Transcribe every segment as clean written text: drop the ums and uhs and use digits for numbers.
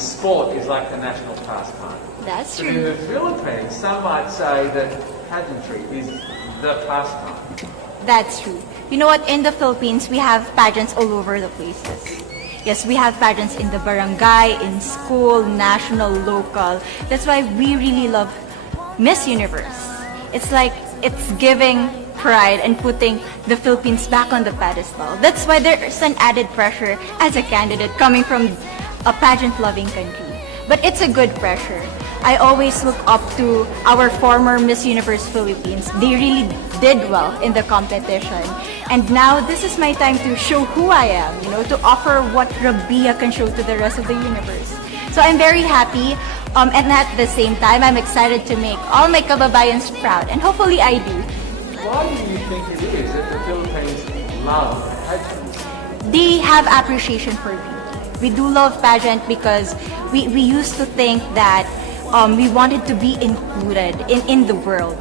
sport is like the national pastime. That's But in true. the Philippines, some might say that pageantry is the pastime. That's true. You know what? In the Philippines, we have pageants all over the places. Yes, we have pageants in the barangay, in school, national, local. That's why we really love Miss Universe. It's like it's giving pride and putting the Philippines back on the pedestal. That's why there's an added pressure as a candidate coming from a pageant-loving country. But it's a good pressure. I always look up to our former Miss Universe Philippines. They really did well in the competition. And now this is my time to show who I am, to offer what RABIYA can show to the rest of the universe. So I'm very happy, and at the same time, I'm excited to make all my kababayans proud, and hopefully I do. Why do you think it is that the Philippines love pageants? They have appreciation for beauty. We do love pageant because we used to think that we wanted to be included in the world,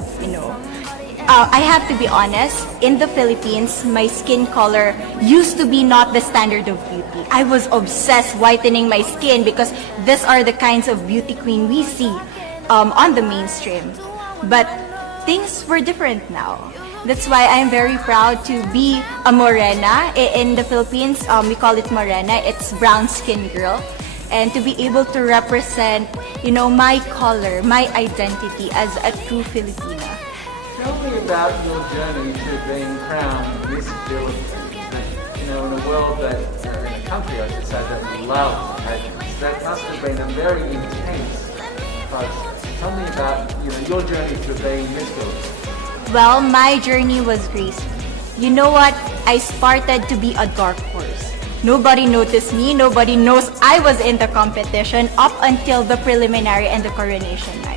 I have to be honest, in the Philippines, my skin color used to be not the standard of beauty. I was obsessed whitening my skin because these are the kinds of beauty queen we see on the mainstream. But things were different now. That's why I'm very proud to be a morena. In the Philippines, we call it morena. It's brown skin girl. And to be able to represent, my color, my identity as a true Filipina. Tell me about your journey to being crowned Miss Philippines. In a world that, in a country, I should say, that loves pageants. That must have been a very intense process. Tell me about, your journey to being Miss Philippines. Well, my journey was graceful. You know what? I started to be a dark horse. Nobody noticed me. Nobody knows I was in the competition up until the preliminary and the coronation night.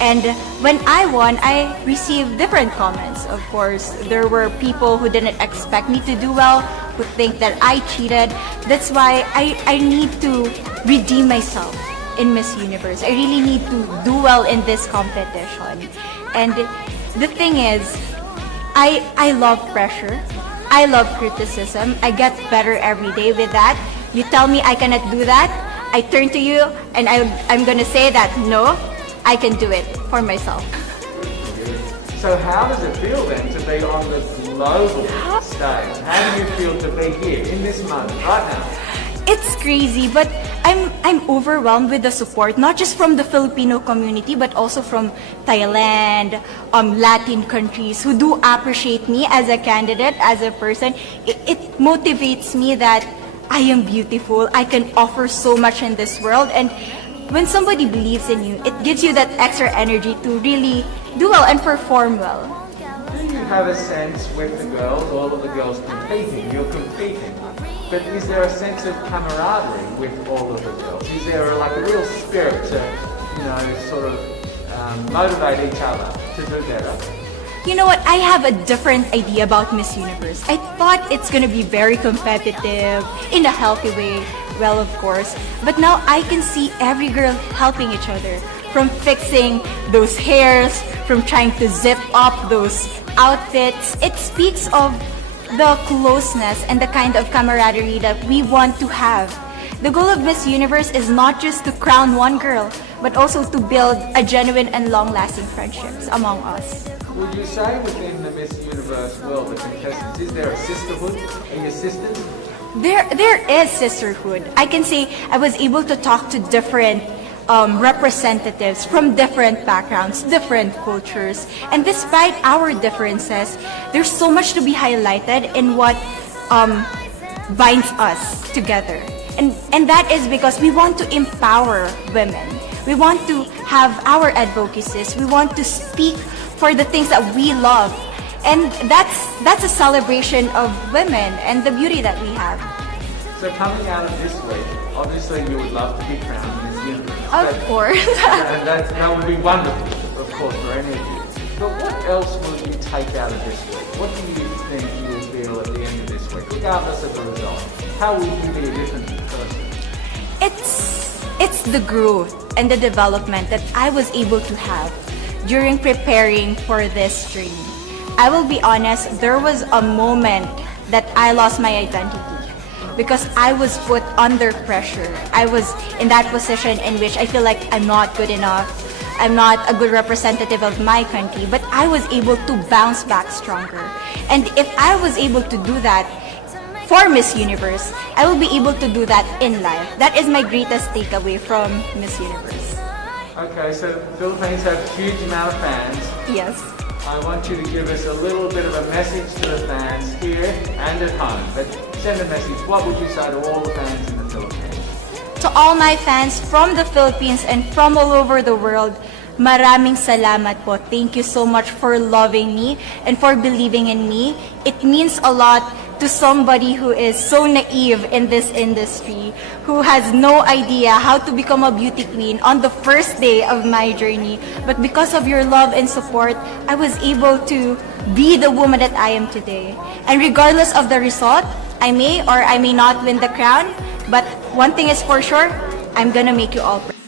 And when I won, I received different comments. Of course, there were people who didn't expect me to do well, who think that I cheated. That's why I need to redeem myself in Miss Universe. I really need to do well in this competition. And the thing is, I love pressure. I love criticism. I get better every day with that. You tell me I cannot do that, I turn to you and I'm gonna say that no, I can do it for myself. So how does it feel then to be on the global stage? How do you feel to be here in this moment, right now? It's crazy, but I'm overwhelmed with the support, not just from the Filipino community, but also from Thailand, Latin countries who do appreciate me as a candidate, as a person. It motivates me that I am beautiful, I can offer so much in this world, and when somebody believes in you, it gives you that extra energy to really do well and perform well. Do you have a sense with the girls, all of the girls competing, you're competing, but is there a sense of camaraderie with all of the girls? Is there a real spirit to, sort of motivate each other to do better? You know what? I have a different idea about Miss Universe. I thought it's gonna be very competitive, in a healthy way. Well, of course. But now I can see every girl helping each other. From fixing those hairs, from trying to zip up those outfits. It speaks of the closeness and the kind of camaraderie that we want to have. The goal of Miss Universe is not just to crown one girl, but also to build a genuine and long-lasting friendships among us. Would you say within the Miss Universe world, the contestants, is there a sisterhood? Are you sisters? There is sisterhood. I can say I was able to talk to different representatives from different backgrounds, different cultures. And despite our differences, there's so much to be highlighted in what binds us together. And that is because we want to empower women. We want to have our advocacies. We want to speak for the things that we love. And that's a celebration of women and the beauty that we have. So coming out of this week, obviously you would love to be crowned Miss Universe. Of course. And that would be wonderful, of course, for any of you. But what else will you take out of this week? What do you think you will feel at the end of this week, regardless of the result? How will you be a different person? It's the growth and the development that I was able to have during preparing for this dream. I will be honest, there was a moment that I lost my identity. because I was put under pressure. I was in that position in which I feel like I'm not good enough. I'm not a good representative of my country, but I was able to bounce back stronger. And if I was able to do that for Miss Universe, I will be able to do that in life. That is my greatest takeaway from Miss Universe. Okay, so Philippines have a huge amount of fans. Yes. I want you to give us a little bit of a message to the fans here and at home. But send a message. What would you say to all the fans in the Philippines? To all my fans from the Philippines and from all over the world, maraming salamat po. Thank you so much for loving me and for believing in me. It means a lot to somebody who is so naive in this industry, who has no idea how to become a beauty queen on the first day of my journey. But because of your love and support, I was able to be the woman that I am today. And regardless of the result, I may or I may not win the crown, but one thing is for sure, I'm gonna make you all proud.